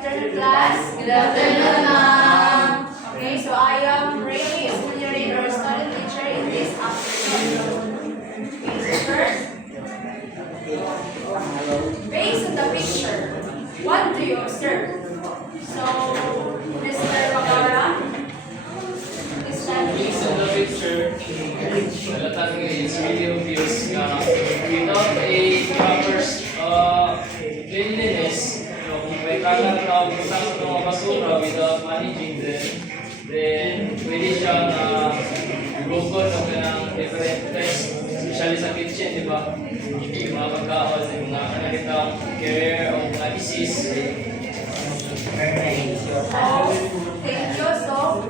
afternoon, class. Good afternoon, ma'am. Okay, so I am really a senior or student teacher in this afternoon. Okay, so first, based on the picture, what do you observe? So, Mr. Bagara, is that Based on the picture, halatang it's really obvious na without a proper cleanliness, kung may kalat na butang sa mga basura without managing them, then pwede siya na gugod o kanang different test, especially sa kitchen, di ba? Yung mga pagkaon, yung mga kanalitang career o mga disease. thank you. So,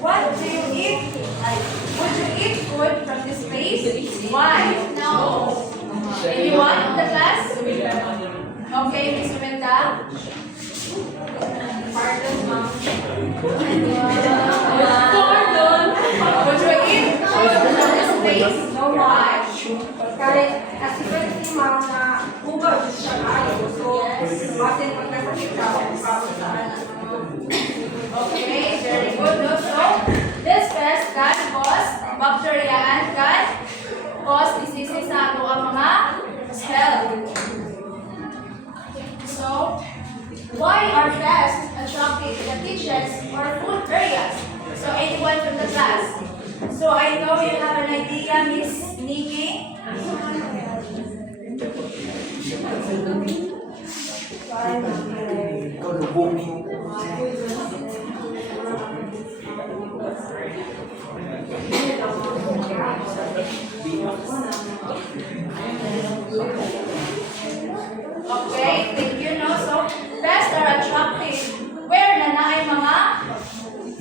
what do you eat? Would you eat food from this place? Why? No. Anyone in the class? Okay, Miss Amanda. Pardon, ma'am. Pardon. Would you eat food from this place? No. Why? Kahit kasi pwede si ma'am na ugaw siya kayo. So, basin magkasakit ka kung saan. Okay, very good. No? So, this pest can cause bacteria and can cause diseases sa ato ang mga health. So, why are pests attracted to the kitchens or food areas? So, anyone from the class? So, I know you have an idea, Miss Nikki. Ikaw lubong niyo. Okay, thank you. No? So, pests are attracted where na naay mga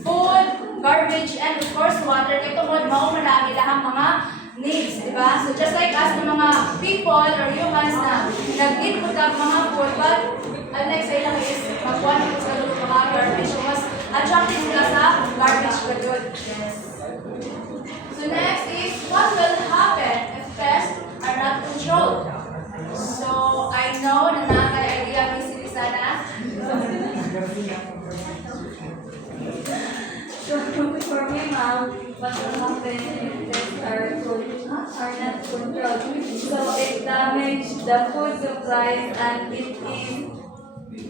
food, garbage, and of course water. Kaya tungkol mao man ilang mga needs, di ba? So just like us ng mga people or humans na nag-eat po ng mga food, but unlike sa ilang is magkuha na po sa mga garbage. So mas attracted sila sa garbage pa doon. Yes. So next is, what will happen if pests are not controlled? So I know na nakaka-idea Miss Lisana. So, for me, ma'am, what will happen if pests are not controlled? So, it damages the food supplies and it is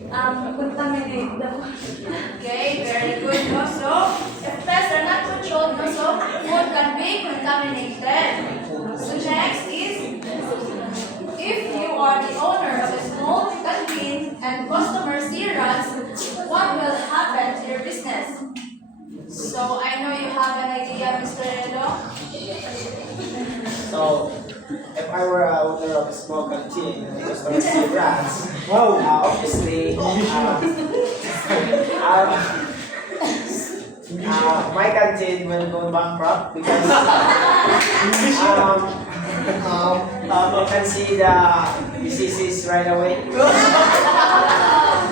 contaminate the food. Okay, very good. No? So, if pests are not controlled, no, so food can be contaminated. So next is, if you are the owner of a small canteen and customers see rats, what will happen to your business? So I know you have an idea, Mr. Relo. So, if I were a owner of a small canteen and customers see rats, obviously, my canteen will go bankrupt because you can see the diseases right away.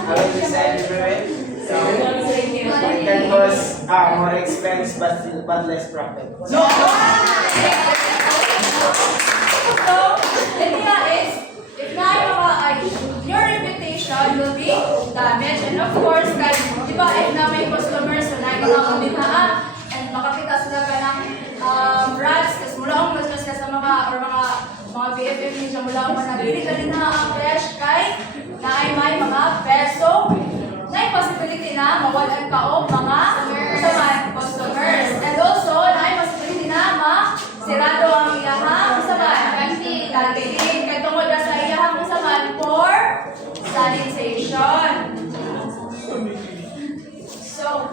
I will be sent through it. So, it can cause more expense but less profit. So, the idea is, if your reputation will be damaged. And of course, kahit, di ba, if na may customers, so nagkakang binhaan, and makakita sila ka ng rats, kasi mula akong mas ka sa mga BFF ninyo, mula akong manabili ka din na ang fresh kay na ay may mga peso, na possibility na mawalan ka o mga customers. And also, na possibility na sirado ang iyahang kantin. Kaya tungkol na sa iyahang for sanitation. So,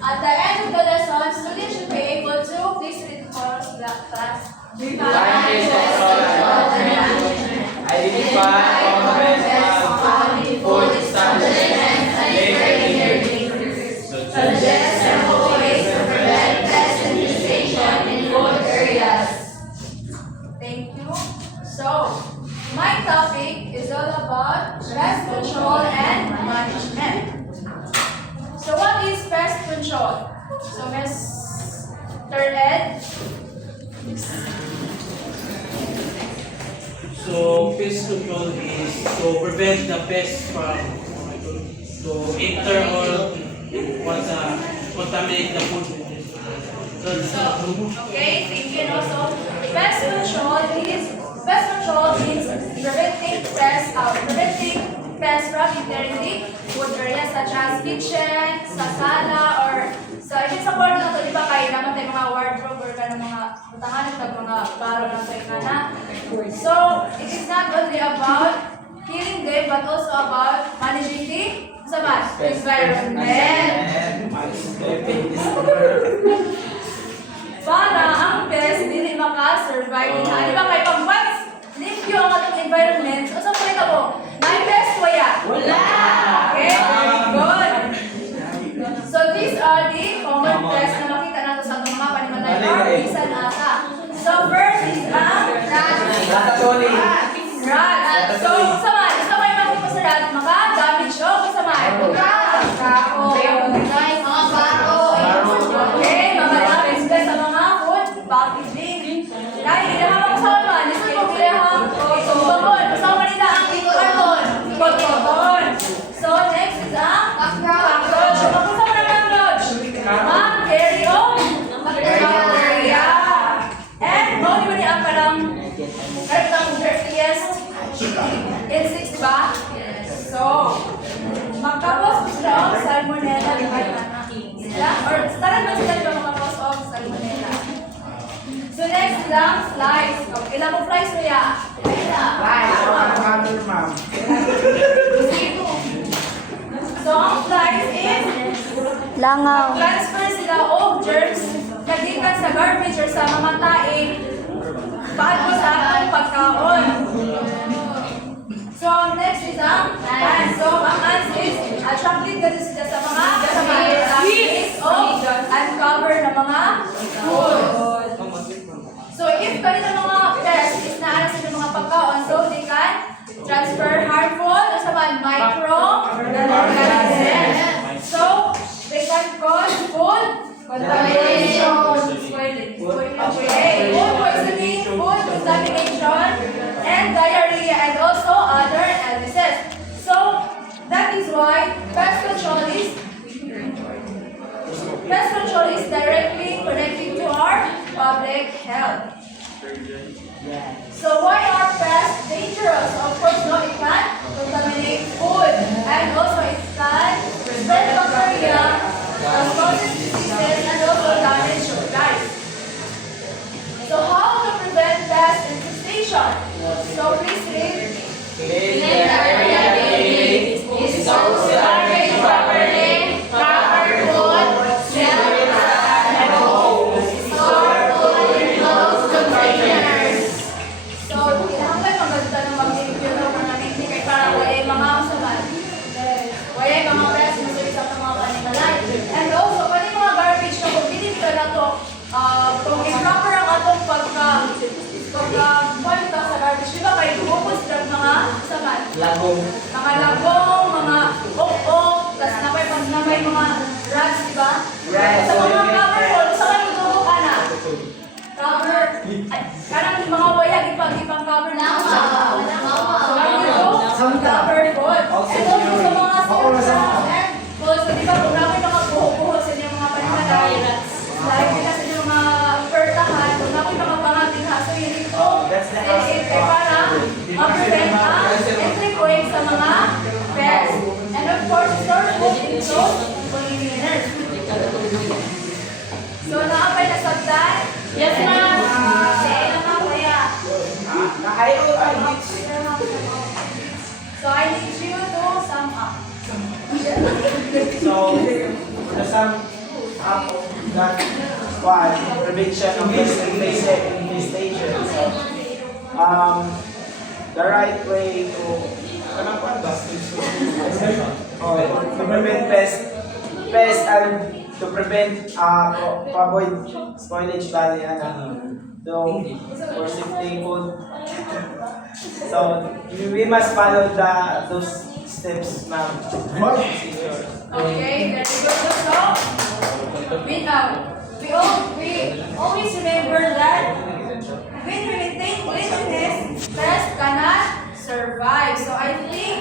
at the end of the lesson, students should be able to please read for the class. Identify common food establishments and Suggest simple ways to prevent pest infestation in food areas. Thank you. So, my topic is all about pest control and management. So, what is pest control? So, Mr. Ed, So, pest control is prevent the pest from to enter or once contaminate the food. So, Okay, thank you. And also, pest control means preventing pests from entering the food areas such as kitchen, sa sala, or even sa kwarto na to, di ba kayo naman tayo mga wardrobe or ka ng mga butangan at mga baro na tayo ka na. So, it is not only about killing them, but also about managing the environment. Para ang pest dili maka-survive na. Di ba kayo pag once limpyo ang atong environment, so saan pwede mo? May pest wala? Wala! Okay, very good. So these are the common pests na makita natin sa atong mga panimatay or bisan asa. So first is ang rat. So sama yung makita sa rat, maka-damage o kasama. Kako. Mga baro. Okay, mga damage ka sa mga food packaging. Dahil inahamang kasama, nito yung bilahang babon. Kasama nila ang karton. Pagkabon. So next is ang cockroach. Makasama ng cockroach. Mag-carry on. Bacteria. And mo, di ba niya ang parang karatang dirtiest insects, diba? So, magkapos ko sila ang salmonella, di ba? Or taran ba sila yung mga cause of salmonella? So next is ang flies. Ilan mo flies mo ya? So ang flies is Langaw. transfer sila og germs na gikan sa garbage or sa mga tae paano sa atong pagkaon. So next is ang ants. So ang ants is attracted kasi sila sa mga seeds o uncover na mga food. So if kanina mga pests is naara sila mga pagkaon, so they can transfer harmful o sa mga microorganisms. So they can cause food contamination, food poisoning, food contamination, and diarrhea, and also other illnesses. So that is why pest control is directly connected to our public health. So why are pests dangerous? Of course, no, it can contaminate food, and also it can spread bacteria, causes diseases, and also damage your life. So how to prevent pest infestation? So please read. Clean the area daily. Dispose the garbage properly. Proper food. Shelter and home. Store food in closed containers. So, kinahanglan maganda ng mag-review ng mga hindi kay para wala mga usaban. Wala mga pest mo sa mga panimalay. And also, pati mga garbage na kung bilhin ka na to, kung improper ang atong pagka-qualita sa garbage, di ba kayo bubos lang mga usaban? Mga labong, mga ok-ok, tapos napay mga rats, di ba? Rats. Sa mga cover hole, sa kayo tubo ka na. Cover, karang mga wayag ipang cover na. So, cover food. And also sa mga food, so di ba kung namin mga buho-buho sa inyong mga panimalay, dahil nila sa inyong mga pertahan, kung namin mga pangating haso yun ito, para ma-prevent ang entry point sa mga pests. And of course, store food in closed containers. So, nakapay na sabdan? Yes, ma'am. So, I need you to sum up. So, the sum up of that one, prevention of pest infestation. The right way to prevent pest and to prevent to avoid spoilage bali for safety food. So we must follow those steps, ma'am. Okay, very good. So, we always remember that when we maintain cleanliness, pests cannot survive. So I think